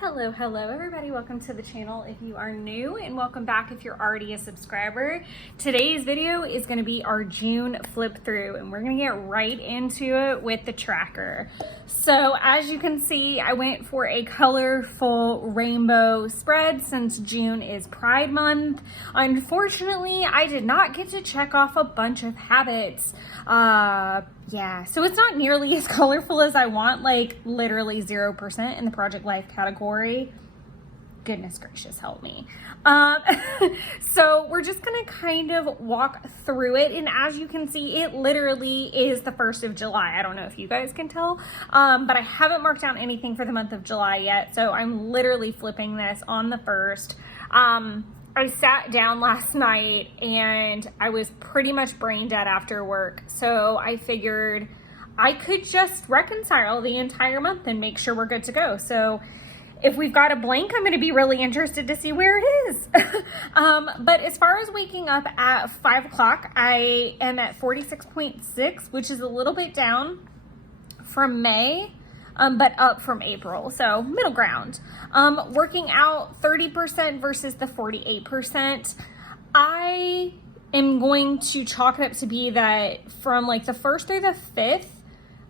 Hello everybody, welcome to the channel if you are new, and welcome back if you're already a subscriber. Today's video is going to be our June flip through, and we're going to get right into it with the tracker. So as you can see, I went for a colorful rainbow spread since June is Pride Month. Unfortunately, I did not get to check off a bunch of habits. Yeah, so it's not nearly as colorful as I want, like literally 0% in the project life category. Goodness gracious, help me. So we're just gonna kind of walk through it, and as you can see, it literally is the 1st of July. I don't know if you guys can tell, but I haven't marked down anything for the month of July yet, so I'm literally flipping this on the 1st. I sat down last night and I was pretty much brain dead after work. So I figured I could just reconcile the entire month and make sure we're good to go. So if we've got a blank, I'm going to be really interested to see where it is. But as far as waking up at 5 o'clock, I am at 46.6, which is a little bit down from May. But up from April, so middle ground. Working out 30% versus the 48%. I am going to chalk it up to be that from like the 1st through the 5th,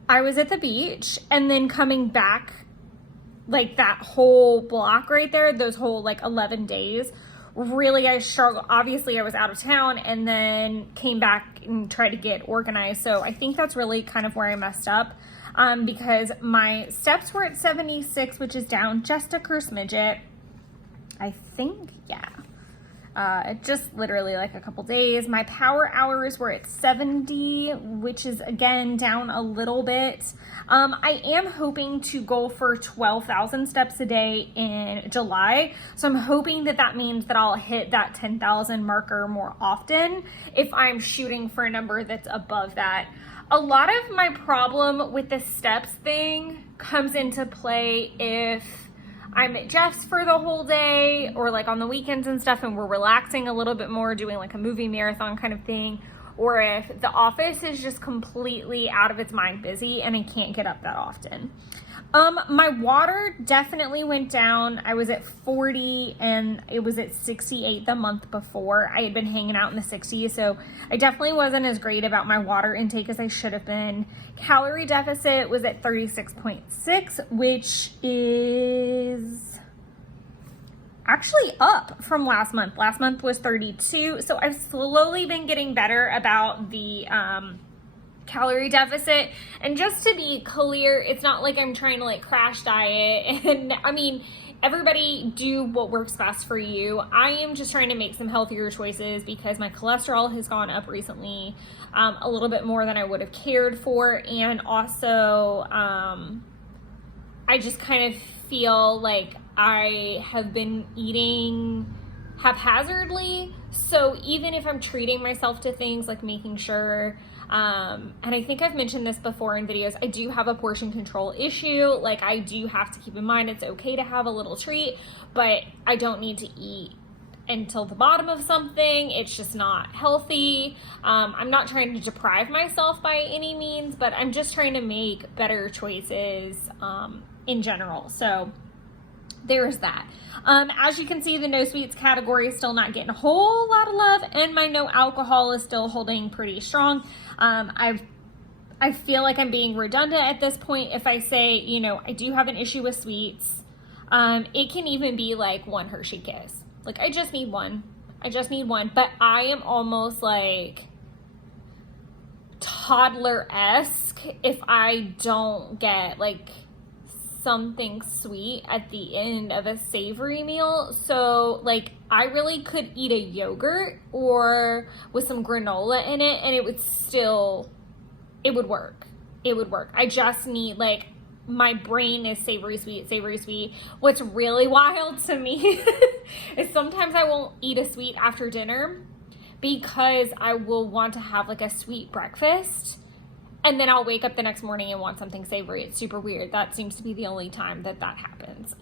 I was at the beach, and then coming back like that whole block right there, those whole like 11 days, really I struggled. Obviously I was out of town and then came back and tried to get organized. So I think that's really kind of where I messed up. Because my steps were at 76, which is down just a smidget. I think, yeah. Just literally like a couple days. My power hours were at 70, which is again down a little bit. I am hoping to go for 12,000 steps a day in July. So I'm hoping that that means that I'll hit that 10,000 marker more often if I'm shooting for a number that's above that. A lot of my problem with the steps thing comes into play if I'm at Jeff's for the whole day, or like on the weekends and stuff, and we're relaxing a little bit more, doing like a movie marathon kind of thing, or if the office is just completely out of its mind busy and I can't get up that often. My water definitely went down. I was at 40 and it was at 68 the month before. I had been hanging out in the 60s, so I definitely wasn't as great about my water intake as I should have been. Calorie deficit was at 36.6, which is actually up from last month. Last month was 32, so I've slowly been getting better about the calorie deficit. And just to be clear, it's not like I'm trying to like crash diet, and I mean, everybody do what works best for you. I am just trying to make some healthier choices because my cholesterol has gone up recently a little bit more than I would have cared for, and also I just kind of feel like I have been eating haphazardly. So even if I'm treating myself to things, like making sure, and I think I've mentioned this before in videos, I do have a portion control issue. Like I do have to keep in mind it's okay to have a little treat, but I don't need to eat until the bottom of something. It's just not healthy. I'm not trying to deprive myself by any means, but I'm just trying to make better choices in general. So there's that. As you can see, the no sweets category is still not getting a whole lot of love, and my no alcohol is still holding pretty strong. I feel like I'm being redundant at this point if I say, you know, I do have an issue with sweets. It can even be like one Hershey Kiss. Like I just need one. But I am almost like toddler-esque if I don't get like something sweet at the end of a savory meal. So like I really could eat a yogurt or with some granola in it and it would work. I just need, like, my brain is savory sweet. What's really wild to me is sometimes I won't eat a sweet after dinner because I will want to have like a sweet breakfast. And then I'll wake up the next morning and want something savory. It's super weird. That seems to be the only time that happens.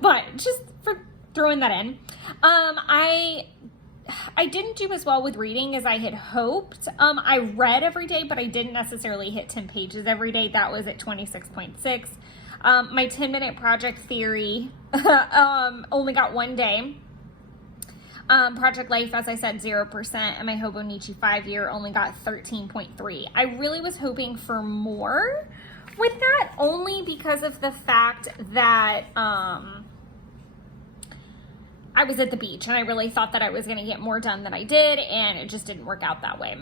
But just for throwing that in. I didn't do as well with reading as I had hoped. I read every day, but I didn't necessarily hit 10 pages every day. That was at 26.6. My 10-minute project theory only got 1 day. Project Life, as I said, 0%, and my Hobonichi 5-year only got 13.3. I really was hoping for more with that, only because of the fact that I was at the beach and I really thought that I was going to get more done than I did, and it just didn't work out that way.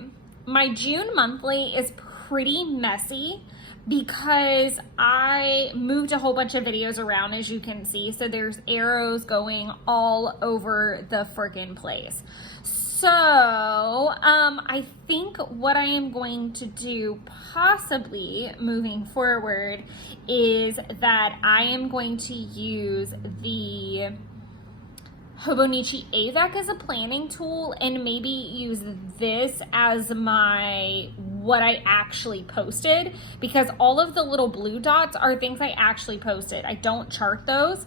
My June monthly is pretty messy because I moved a whole bunch of videos around, as you can see. So there's arrows going all over the freaking place. So I think what I am going to do possibly moving forward is that I am going to use the Hobonichi AVEC as a planning tool, and maybe use this as what I actually posted, because all of the little blue dots are things I actually posted. I don't chart those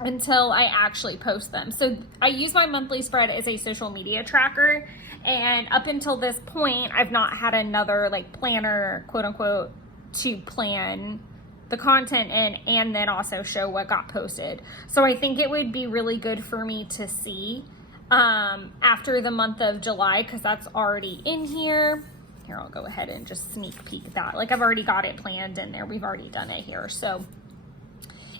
until I actually post them. So I use my monthly spread as a social media tracker, and up until this point I've not had another like planner, quote unquote, to plan the content in and then also show what got posted. So I think it would be really good for me to see after the month of July, because that's already in here. Here, I'll go ahead and just sneak peek that. Like, I've already got it planned in there. We've already done it here. So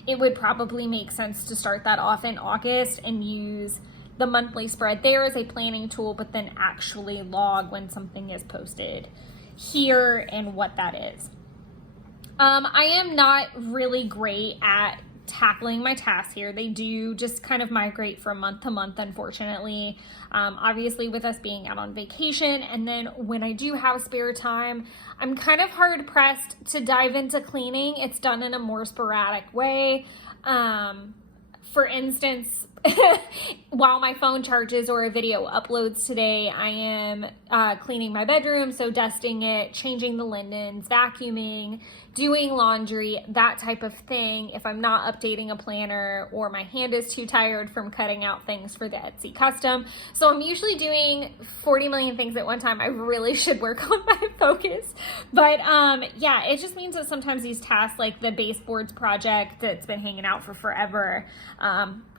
it would probably make sense to start that off in August and use the monthly spread there as a planning tool, but then actually log when something is posted here and what that is. I am not really great at tackling my tasks here. They do just kind of migrate from month to month, unfortunately. Obviously, with us being out on vacation, and then when I do have spare time, I'm kind of hard pressed to dive into cleaning. It's done in a more sporadic way. For instance, while my phone charges or a video uploads today, I am cleaning my bedroom, so dusting it, changing the linens, vacuuming, doing laundry, that type of thing, if I'm not updating a planner or my hand is too tired from cutting out things for the Etsy custom. So I'm usually doing 40 million things at one time. I really should work on my focus. But yeah, it just means that sometimes these tasks, like the baseboards project that's been hanging out for forever,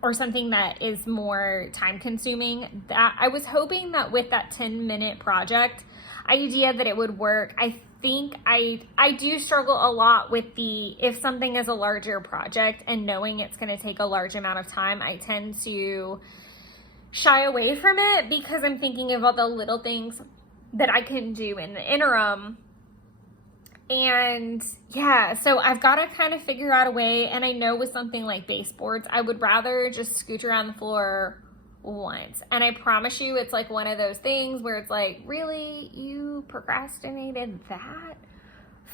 or something that is more time consuming, that I was hoping that with that 10-minute project idea that it would work. I think I do struggle a lot with if something is a larger project and knowing it's going to take a large amount of time, I tend to shy away from it because I'm thinking of all the little things that I can do in the interim. And yeah, so I've got to kind of figure out a way. And I know with something like baseboards, I would rather just scooch around the floor once. And I promise you, it's like one of those things where it's like, really, you procrastinated that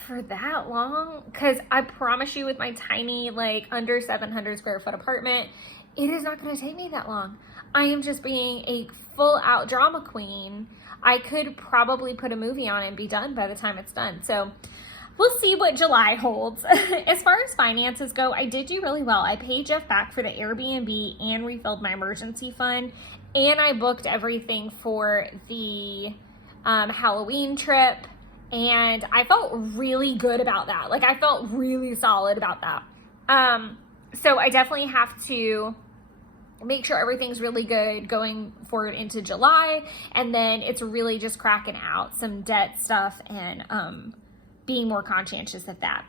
for that long? Because I promise you, with my tiny, like under 700 square foot apartment, it is not going to take me that long. I am just being a full out drama queen. I could probably put a movie on and be done by the time it's done. So we'll see what July holds. As far as finances go, I did do really well. I paid Jeff back for the Airbnb and refilled my emergency fund. And I booked everything for the Halloween trip. And I felt really good about that. Like, I felt really solid about that. So I definitely have to make sure everything's really good going forward into July. And then it's really just cracking out some debt stuff and being more conscientious of that.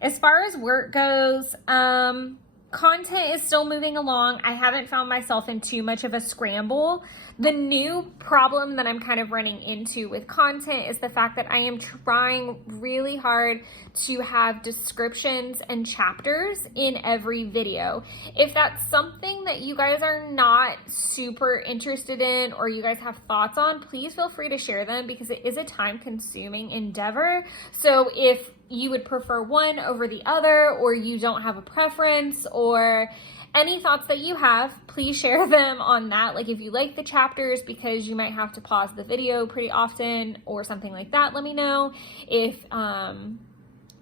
As far as work goes, content is still moving along. I haven't found myself in too much of a scramble. The new problem that I'm kind of running into with content is the fact that I am trying really hard to have descriptions and chapters in every video. If that's something that you guys are not super interested in or you guys have thoughts on, please feel free to share them because it is a time-consuming endeavor. So if you would prefer one over the other, or you don't have a preference, or any thoughts that you have, please share them on that. Like, if you like the chapters because you might have to pause the video pretty often or something like that, let me know. If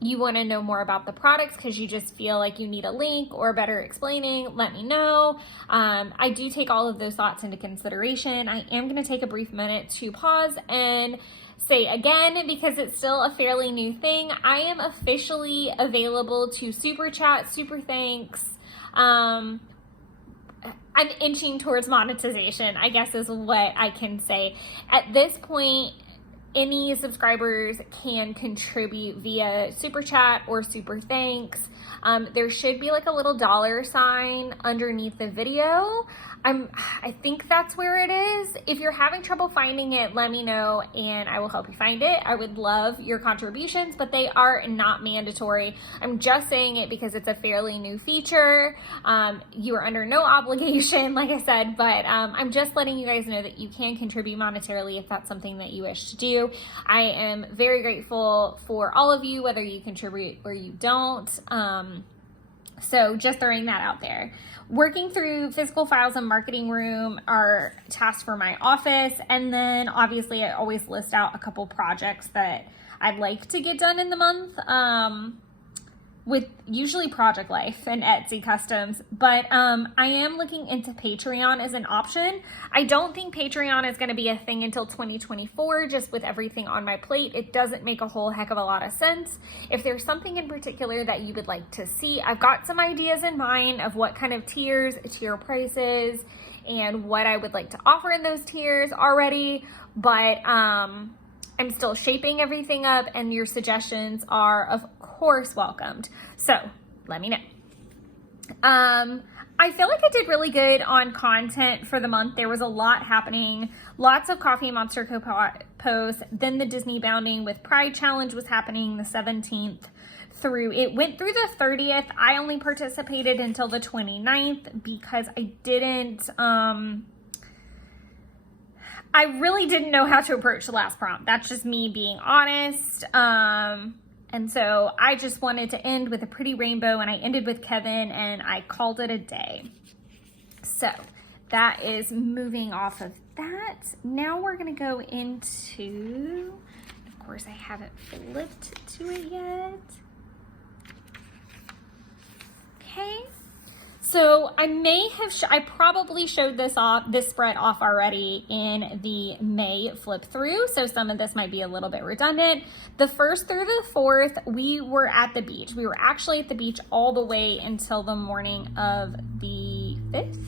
you want to know more about the products because you just feel like you need a link or better explaining, let me know. I do take all of those thoughts into consideration. I am going to take a brief minute to pause and say again, because it's still a fairly new thing, I am officially available to super chat, super thanks. I'm inching towards monetization, I guess is what I can say. At this point, any subscribers can contribute via super chat or super thanks. There should be like a little $ underneath the video. I think that's where it is. If you're having trouble finding it, let me know and I will help you find it. I would love your contributions, but they are not mandatory. I'm just saying it because it's a fairly new feature. You are under no obligation, like I said, but I'm just letting you guys know that you can contribute monetarily if that's something that you wish to do. I am very grateful for all of you, whether you contribute or you don't. So just throwing that out there. Working through physical files and marketing room are tasks for my office. And then obviously I always list out a couple projects that I'd like to get done in the month. With usually Project Life and Etsy customs, but I am looking into Patreon as an option. I don't think Patreon is going to be a thing until 2024, just with everything on my plate. It doesn't make a whole heck of a lot of sense. If there's something in particular that you would like to see, I've got some ideas in mind of what kind of tier prices, and what I would like to offer in those tiers already, but I'm still shaping everything up, and your suggestions are of course welcomed. So let me know. I feel like I did really good on content for the month. There was a lot happening, lots of Coffee Monster Co posts. Then the Disney Bounding with Pride Challenge was happening the 17th through, it went through the 30th. I only participated until the 29th because I didn't, I really didn't know how to approach the last prompt. That's just me being honest. And so I just wanted to end with a pretty rainbow, and I ended with Kevin and I called it a day. So that is moving off of that. Now we're gonna go into, of course I haven't flipped to it yet. Okay. So I may have, I probably showed this spread off already in the May flip through. So some of this might be a little bit redundant. The 1st through the 4th, we were at the beach. We were actually at the beach all the way until the morning of the 5th.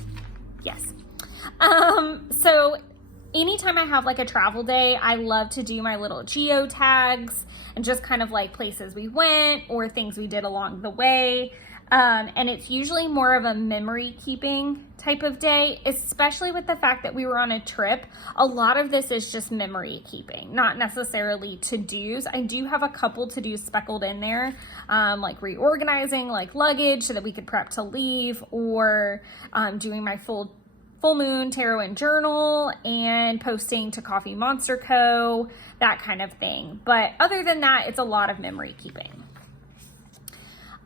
Yes. So anytime I have like a travel day, I love to do my little geo tags and just kind of like places we went or things we did along the way. And it's usually more of a memory keeping type of day, especially with the fact that we were on a trip. A lot of this is just memory keeping, not necessarily to-dos. I do have a couple to-dos speckled in there, like reorganizing like luggage so that we could prep to leave, or doing my full moon tarot and journal and posting to Coffee Monster Co., that kind of thing. But other than that, it's a lot of memory keeping.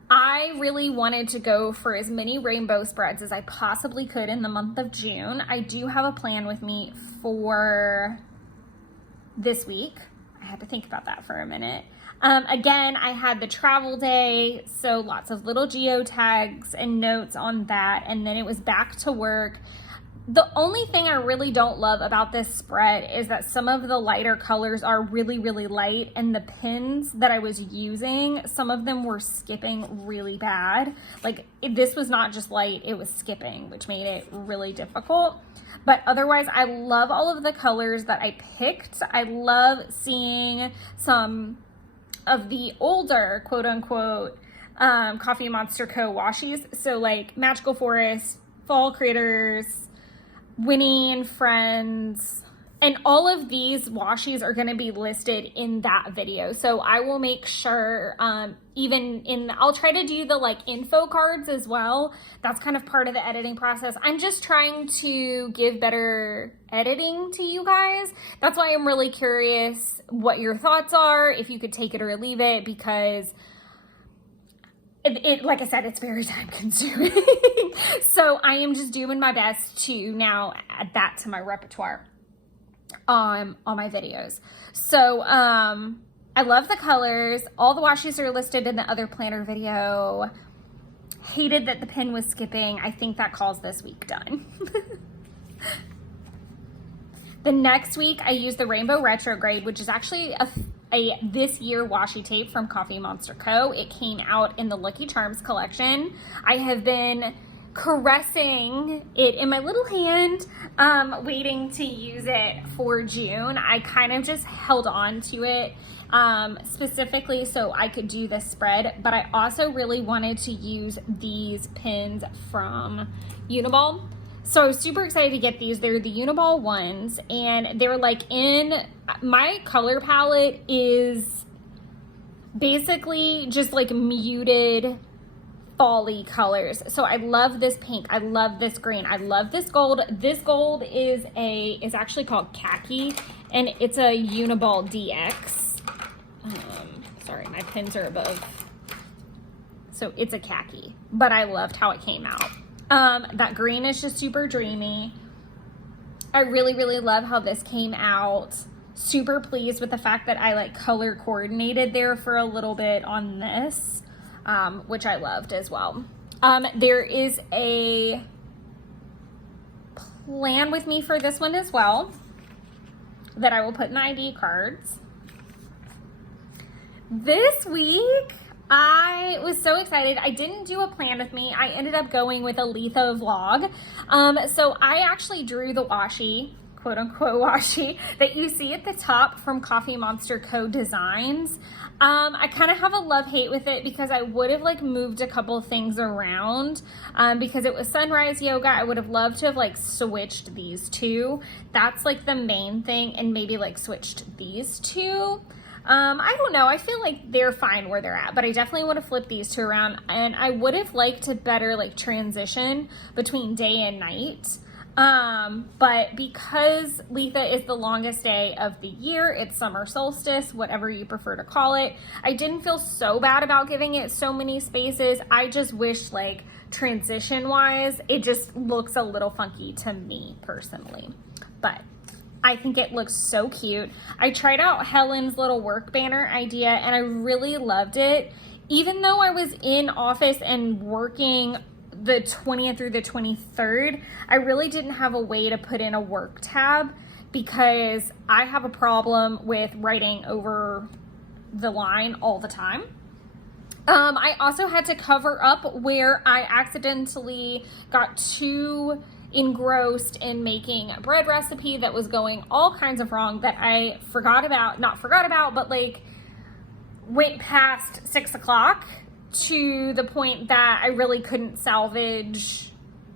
I really wanted to go for as many rainbow spreads as I possibly could in the month of June. I do have a plan with me for this week. I had to think about that for a minute. Again, I had the travel day, so lots of little geo tags and notes on that, and then it was back to work. The only thing I really don't love about this spread is that some of the lighter colors are really, really light, and the pins that I was using, some of them were skipping really bad. Like this was not just light, it was skipping, which made it really difficult. But otherwise, I love all of the colors that I picked. I love seeing some of the older, quote unquote, Coffee Monster Co. washies. So like Magical Forest, Fall Critters, Winnie and Friends, and all of these washies are going to be listed in that video. So I will make sure, I'll try to do the like info cards as well. That's kind of part of the editing process. I'm just trying to give better editing to you guys. That's why I'm really curious what your thoughts are, if you could take it or leave it, because it like I said, it's very time consuming. So I am just doing my best to now add that to my repertoire on my videos. So I love the colors. All the washies are listed in the other planner video. Hated that the pin was skipping. I think that calls this week done. The next week I used the Rainbow Retrograde, which is actually a this year washi tape from Coffee Monster Co. It came out in the Lucky Charms collection. I have been caressing it in my little hand, waiting to use it for June. I kind of just held on to it specifically so I could do this spread, but I also really wanted to use these pins from Uniball. So I was super excited to get these. They're the Uniball ones, and they're like in my color palette is basically just like muted fall-y colors. So I love this pink, I love this green, I love this gold. This gold is actually called Khaki, and it's a Uniball DX. Sorry, my pins are above. So it's a khaki, but I loved how it came out. That green is just super dreamy. I really, really love how this came out. Super pleased with the fact that I like color coordinated there for a little bit on this. Which I loved as well. There is a plan with me for this one as well that I will put in the ID cards. This week, I was so excited. I didn't do a plan with me. I ended up going with a Letha vlog. So I actually drew the washi, quote unquote washi, that you see at the top from Coffee Monster Co. Designs. I kind of have a love-hate with it because I would have like moved a couple things around because it was sunrise yoga. I would have loved to have like switched these two. That's like the main thing, and maybe like switched these two. I don't know. I feel like they're fine where they're at, but I definitely would have flipped these two around, and I would have liked to better like transition between day and night. But because Letha is the longest day of the year, it's summer solstice, whatever you prefer to call it, I didn't feel so bad about giving it so many spaces. I just wish like transition wise, it just looks a little funky to me personally, but I think it looks so cute. I tried out Helen's little work banner idea and I really loved it. Even though I was in office and working the 20th through the 23rd, I really didn't have a way to put in a work tab because I have a problem with writing over the line all the time. I also had to cover up where I accidentally got too engrossed in making a bread recipe that was going all kinds of wrong that I not forgot about, but like went past 6 o'clock to the point that I really couldn't salvage,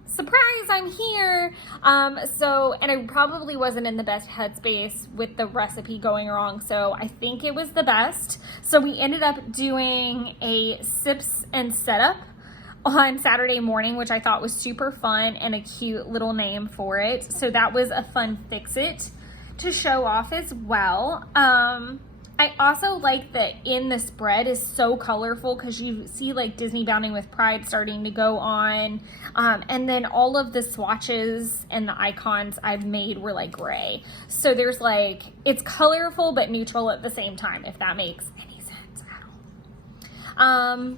surprise, I'm here. And I probably wasn't in the best headspace with the recipe going wrong. So I think it was the best. So we ended up doing a sips and setup on Saturday morning, which I thought was super fun and a cute little name for it. So that was a fun fix it to show off as well. I also like that in the spread is so colorful because you see like Disney Bounding with Pride starting to go on. And then all of the swatches and the icons I've made were like gray. So there's like, it's colorful but neutral at the same time, if that makes any sense at all.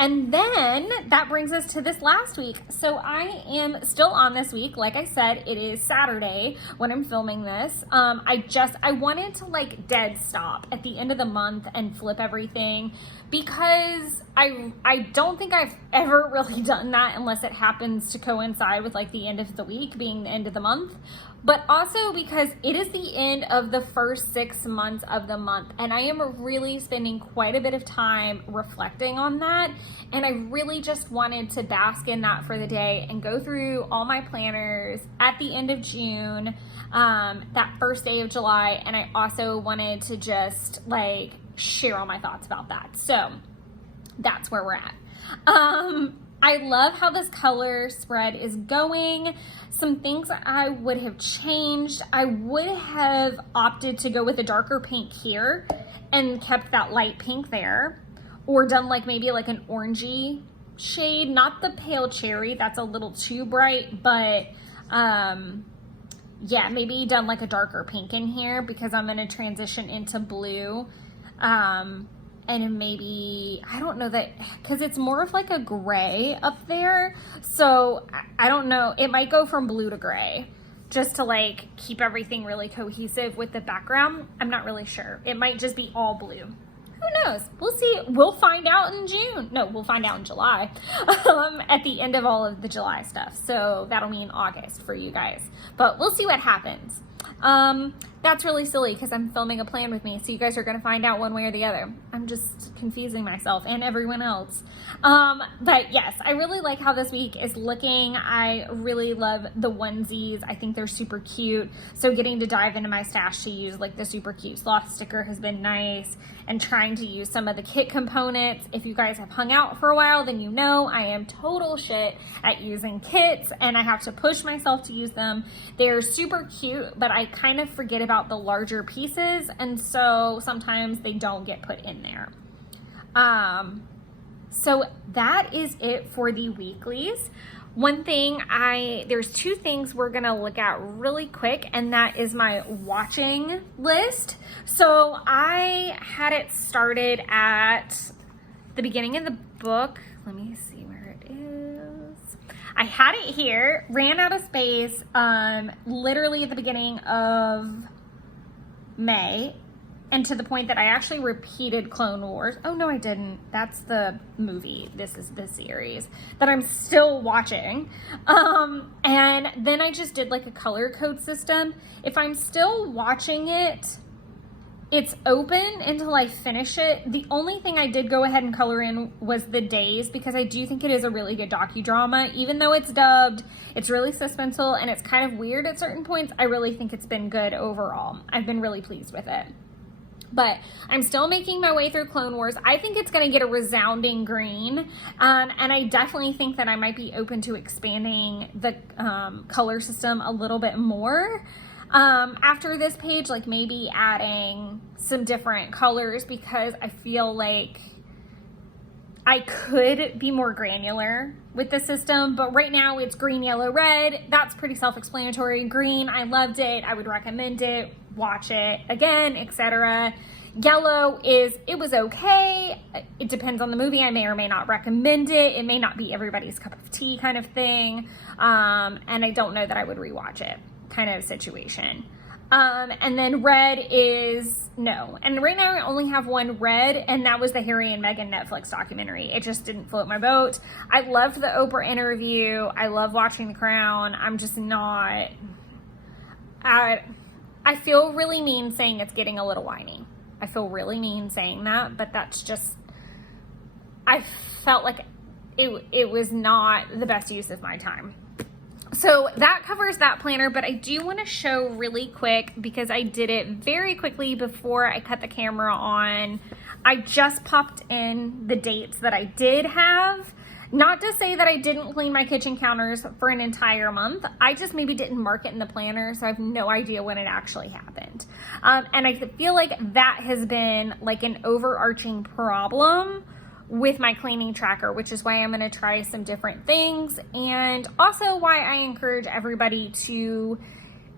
And then that brings us to this last week. So I am still on this week. Like I said, it is Saturday when I'm filming this. I wanted to like dead stop at the end of the month and flip everything because I don't think I've ever really done that unless it happens to coincide with like the end of the week being the end of the month. But also because it is the end of the first 6 months of the month, and I am really spending quite a bit of time reflecting on that, and I really just wanted to bask in that for the day and go through all my planners at the end of June, that first day of July, and I also wanted to just like share all my thoughts about that. So that's where we're at. I love how this color spread is going. Some things I would have changed. I would have opted to go with a darker pink here and kept that light pink there, or done like maybe like an orangey shade, not the pale cherry, that's a little too bright, but yeah, maybe done like a darker pink in here because I'm going to transition into blue. And maybe, I don't know that, because it's more of like a gray up there. So I don't know, it might go from blue to gray. just to like keep everything really cohesive with the background. I'm not really sure. It might just be all blue. Who knows? We'll see. We'll find out in June. No, we'll find out in July at the end of all of the July stuff. So that'll mean August for you guys. But we'll see what happens. That's really silly because I'm filming a plan with me. So you guys are going to find out one way or the other. I'm just confusing myself and everyone else. But yes, I really like how this week is looking. I really love the onesies. I think they're super cute. So getting to dive into my stash to use like the super cute sloth sticker has been nice, and trying to use some of the kit components. If you guys have hung out for a while, then you know I am total shit at using kits, and I have to push myself to use them. They're super cute, but I kind of forget about the larger pieces, and so sometimes they don't get put in there. So that is it for the weeklies. One thing there's two things we're gonna look at really quick, and that is my watching list. So I had it started at the beginning of the book. Let me see where it is. I had it here, ran out of space, literally at the beginning of May, and to the point that I actually repeated Clone Wars. Oh no, I didn't. That's the movie. This is the series that I'm still watching. And then I just did like a color code system. If I'm still watching it, it's open until I finish it. The only thing I did go ahead and color in was the days, because I do think it is a really good docudrama. Even though it's dubbed, it's really suspenseful and it's kind of weird at certain points. I really think it's been good overall. I've been really pleased with it. But I'm still making my way through Clone Wars. I think it's going to get a resounding green. And I definitely think that I might be open to expanding the color system a little bit more after this page, like maybe adding some different colors, because I feel like I could be more granular with the system. But right now it's green, yellow, red. That's pretty self-explanatory. Green, I loved it. I would recommend it. Watch it again, etc. Yellow it was okay. It depends on the movie. I may or may not recommend it. It may not be everybody's cup of tea kind of thing. And I don't know that I would rewatch it kind of situation. And then red is no. And right now I only have one red, and that was the Harry and Meghan Netflix documentary. It just didn't float my boat. I loved the Oprah interview. I love watching The Crown. I'm just not... I feel really mean saying it's getting a little whiny. I feel really mean saying that, but that's just... I felt like it was not the best use of my time. So that covers that planner, but I do want to show really quick, because I did it very quickly before I cut the camera on. I just popped in the dates that I did have. Not to say that I didn't clean my kitchen counters for an entire month. I just maybe didn't mark it in the planner, so I have no idea when it actually happened. And I feel like that has been like an overarching problem with my cleaning tracker, which is why I'm going to try some different things, and also why I encourage everybody to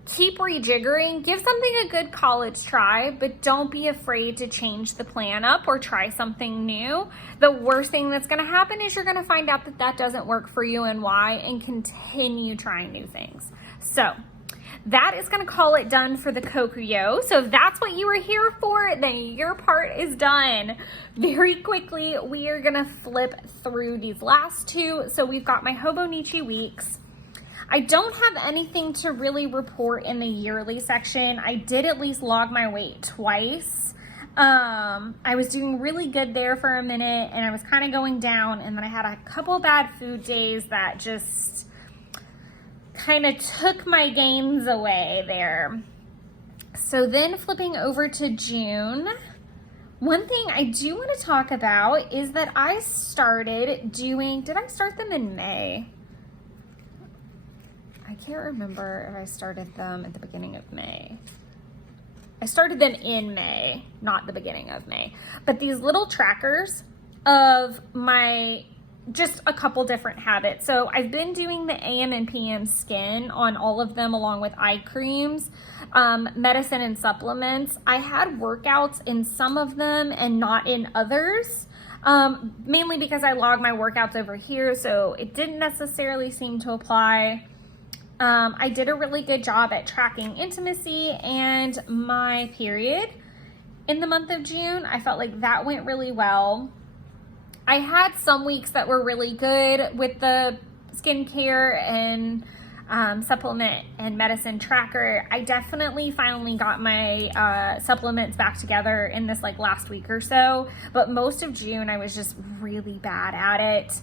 keep rejiggering. Give something a good college try, but don't be afraid to change the plan up or try something new. The worst thing that's going to happen is you're going to find out that that doesn't work for you and why, and continue trying new things. So that is going to call it done for the Kokuyo. So if that's what you were here for, then your part is done. Very quickly, we are going to flip through these last two. So we've got my Hobonichi weeks. I don't have anything to really report in the yearly section. I did at least log my weight twice. I was doing really good there for a minute, and I was kind of going down, and then I had a couple bad food days that just kind of took my gains away there. So then flipping over to June, one thing I do want to talk about is that I started doing, did I start them in May? I can't remember if I started them at the beginning of May. I started them in May, not the beginning of May. But these little trackers of my, just a couple different habits. So I've been doing the AM and PM skin on all of them, along with eye creams, medicine and supplements. I had workouts in some of them and not in others. Mainly because I log my workouts over here, so it didn't necessarily seem to apply. I did a really good job at tracking intimacy and my period in the month of June. I felt like that went really well. I had some weeks that were really good with the skincare and supplement and medicine tracker. I definitely finally got my supplements back together in this like last week or so, but most of June I was just really bad at it.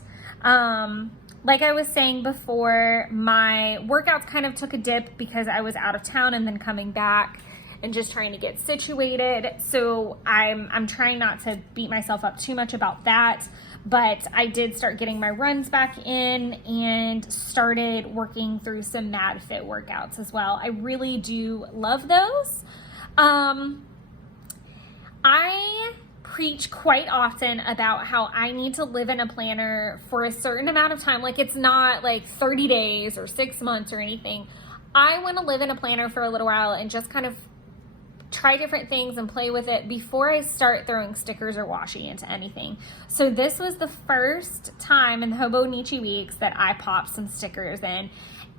Like I was saying before, my workouts kind of took a dip because I was out of town and then coming back and just trying to get situated. So I'm trying not to beat myself up too much about that, but I did start getting my runs back in and started working through some MadFit workouts as well. I really do love those. I preach quite often about how I need to live in a planner for a certain amount of time. Like, it's not like 30 days or 6 months or anything. I want to live in a planner for a little while and just kind of try different things and play with it before I start throwing stickers or washi into anything. So this was the first time in the Hobonichi weeks that I popped some stickers in.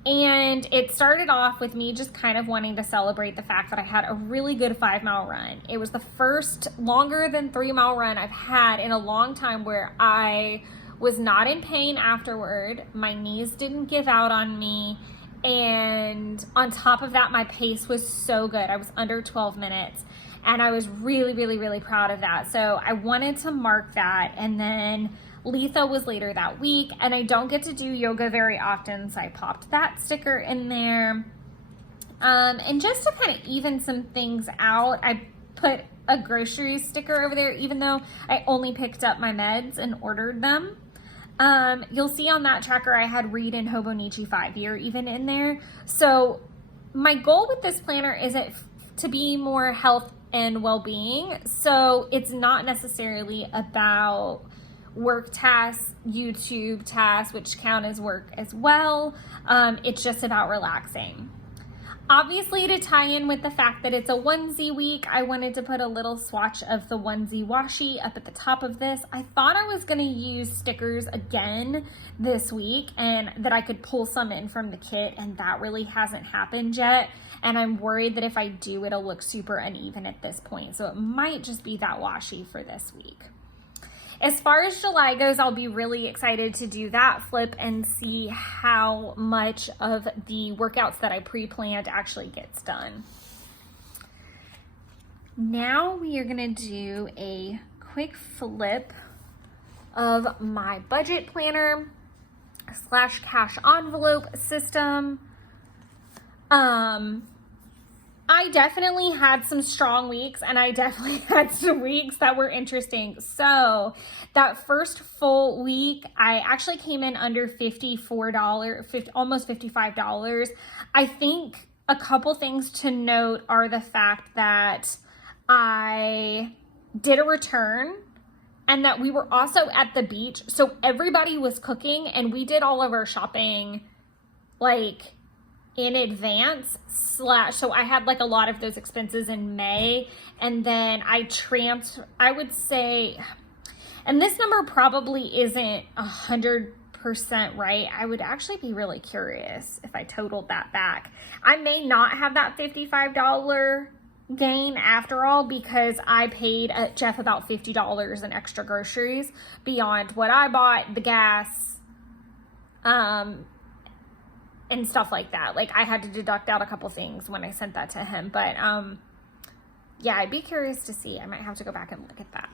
And it started off with me just kind of wanting to celebrate the fact that I had a really good 5-mile run. It was the first longer than 3-mile run I've had in a long time where I was not in pain afterward. My knees didn't give out on me. And on top of that, my pace was so good. I was under 12 minutes and I was really, really, really proud of that. So I wanted to mark that. And then Letha was later that week and I don't get to do yoga very often. So I popped that sticker in there. And just to kind of even some things out, I put a grocery sticker over there, even though I only picked up my meds and ordered them. You'll see on that tracker I had Read and Hobonichi 5-year even in there. So my goal with this planner is to be more health and well-being. So it's not necessarily about work tasks, YouTube tasks, which count as work as well. It's just about relaxing. Obviously, to tie in with the fact that it's a onesie week, I wanted to put a little swatch of the onesie washi up at the top of this. I thought I was going to use stickers again this week and that I could pull some in from the kit, and that really hasn't happened yet. And I'm worried that if I do, it'll look super uneven at this point. So it might just be that washi for this week. As far as July goes, I'll be really excited to do that flip and see how much of the workouts that I pre-planned actually gets done. Now we are going to do a quick flip of my budget planner / cash envelope system. I definitely had some strong weeks and I definitely had some weeks that were interesting. So that first full week, I actually came in under $54, almost $55. I think a couple things to note are the fact that I did a return and that we were also at the beach. So everybody was cooking and we did all of our shopping like in advance so I had like a lot of those expenses in May, and then I would say, and this number probably isn't 100% right. I would actually be really curious if I totaled that back. I may not have that $55 gain after all because I paid Jeff about $50 in extra groceries beyond what I bought, the gas, and stuff like that. Like I had to deduct out a couple things when I sent that to him. But yeah, I'd be curious to see. I might have to go back and look at that.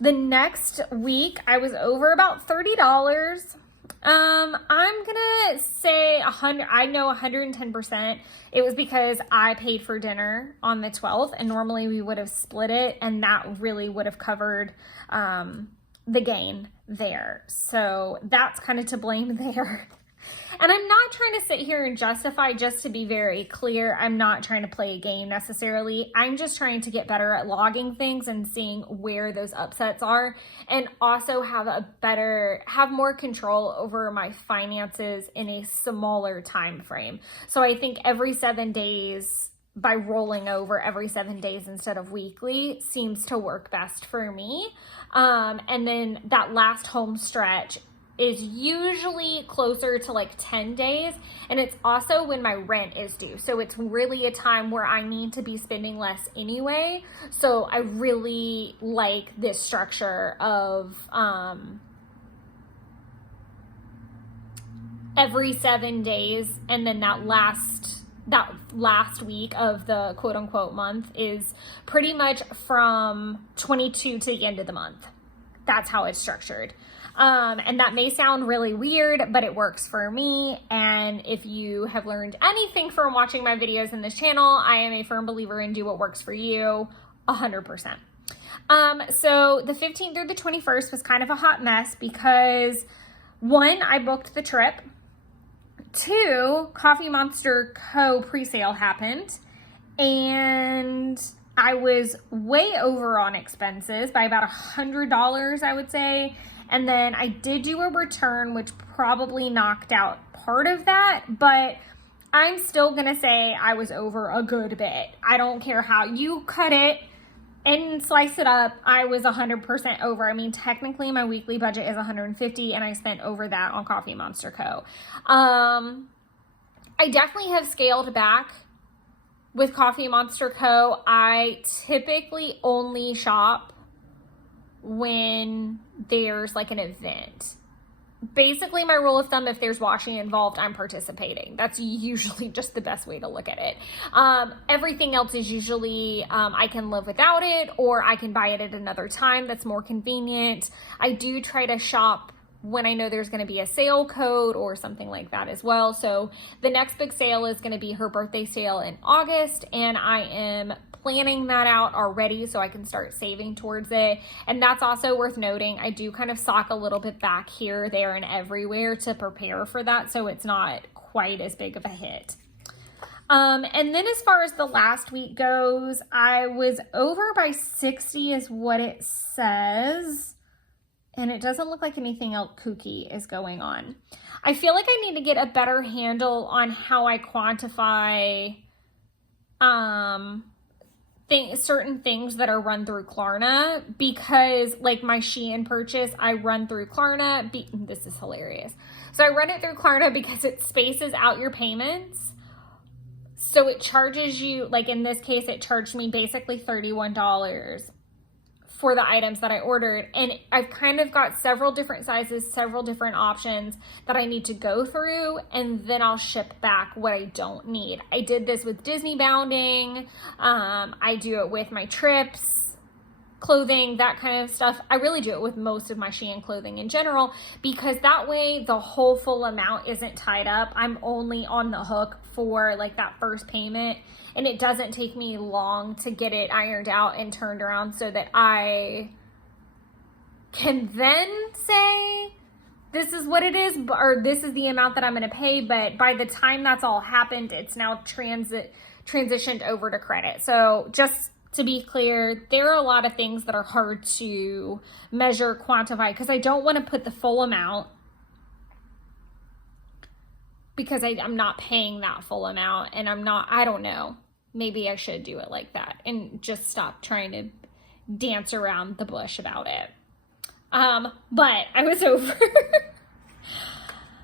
The next week, I was over about $30. I'm gonna say 100. I know 110%. It was because I paid for dinner on the 12th, and normally we would have split it, and that really would have covered the gain there. So that's kind of to blame there. And I'm not trying to sit here and justify, just to be very clear, I'm not trying to play a game necessarily. I'm just trying to get better at logging things and seeing where those upsets are, and also have more control over my finances in a smaller time frame. So I think every 7 days, by rolling over every 7 days instead of weekly, seems to work best for me. And then that last home stretch, is usually closer to like 10 days. And it's also when my rent is due. So it's really a time where I need to be spending less anyway. So I really like this structure of every 7 days, and then that last week of the quote unquote month is pretty much from 22 to the end of the month. That's how it's structured. And that may sound really weird, but it works for me. And if you have learned anything from watching my videos in this channel, I am a firm believer in do what works for you 100%. So the 15th through the 21st was kind of a hot mess because 1, I booked the trip. 2, Coffee Monster Co. pre-sale happened, and I was way over on expenses by about $100, I would say. And then I did do a return, which probably knocked out part of that, but I'm still gonna say I was over a good bit. I don't care how you cut it and slice it up, I was 100% over. I mean, technically my weekly budget is $150 and I spent over that on Coffee Monster Co. I definitely have scaled back with Coffee Monster Co. I typically only shop when there's like an event. Basically, my rule of thumb, if there's washing involved, I'm participating. That's usually just the best way to look at it. Everything else is usually, I can live without it, or I can buy it at another time that's more convenient. I do try to shop when I know there's going to be a sale code or something like that as well. So the next big sale is going to be her birthday sale in August, and I am planning that out already so I can start saving towards it. And that's also worth noting. I do kind of sock a little bit back here, there, and everywhere to prepare for that, so it's not quite as big of a hit. And then as far as the last week goes, I was over by 60 is what it says. And it doesn't look like anything else kooky is going on. I feel like I need to get a better handle on how I quantify certain things that are run through Klarna, because like my Shein purchase, I run through Klarna. This is hilarious. So I run it through Klarna because it spaces out your payments. So it charges you, like in this case, it charged me basically $31 for the items that I ordered. And I've kind of got several different sizes, several different options that I need to go through, and then I'll ship back what I don't need. I did this with Disney bounding. I do it with my trips, clothing, that kind of stuff. I really do it with most of my Shein clothing in general, because that way the whole full amount isn't tied up. I'm only on the hook for like that first payment, and it doesn't take me long to get it ironed out and turned around so that I can then say this is what it is, or this is the amount that I'm going to pay. But by the time that's all happened, it's now transitioned over to credit. So just to be clear, there are a lot of things that are hard to measure, quantify, because I don't want to put the full amount, because I'm not paying that full amount, and I don't know. Maybe I should do it like that and just stop trying to dance around the bush about it. But I was over.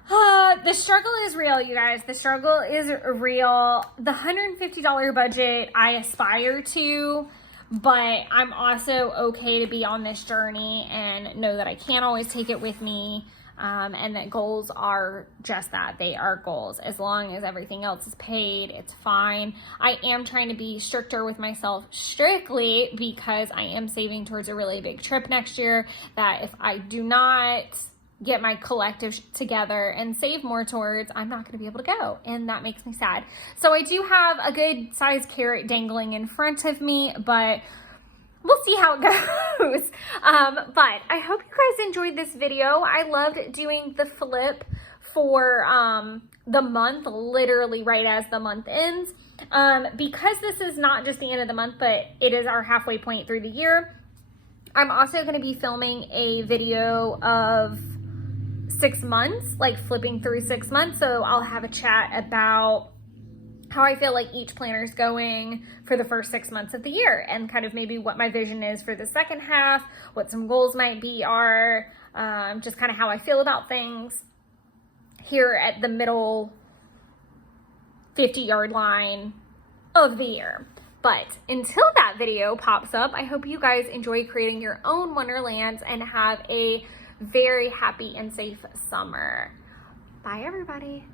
The struggle is real, you guys. The struggle is real. The $150 budget I aspire to, but I'm also okay to be on this journey and know that I can't always take it with me. And that goals are just that. They are goals. As long as everything else is paid, it's fine. I am trying to be stricter with myself, strictly because I am saving towards a really big trip next year, that if I do not get my collective together and save more towards, I'm not going to be able to go, and that makes me sad. So I do have a good sized carrot dangling in front of me, but we'll see how it goes. But I hope you guys enjoyed this video. I loved doing the flip for the month, literally right as the month ends. Because this is not just the end of the month, but it is our halfway point through the year, I'm also going to be filming a video of 6 months, like flipping through 6 months. So I'll have a chat about how I feel like each planner is going for the first 6 months of the year, and kind of maybe what my vision is for the second half, what some goals might be are, just kind of how I feel about things here at the middle 50-yard line of the year. But until that video pops up, I hope you guys enjoy creating your own Wonderlands and have a very happy and safe summer. Bye, everybody.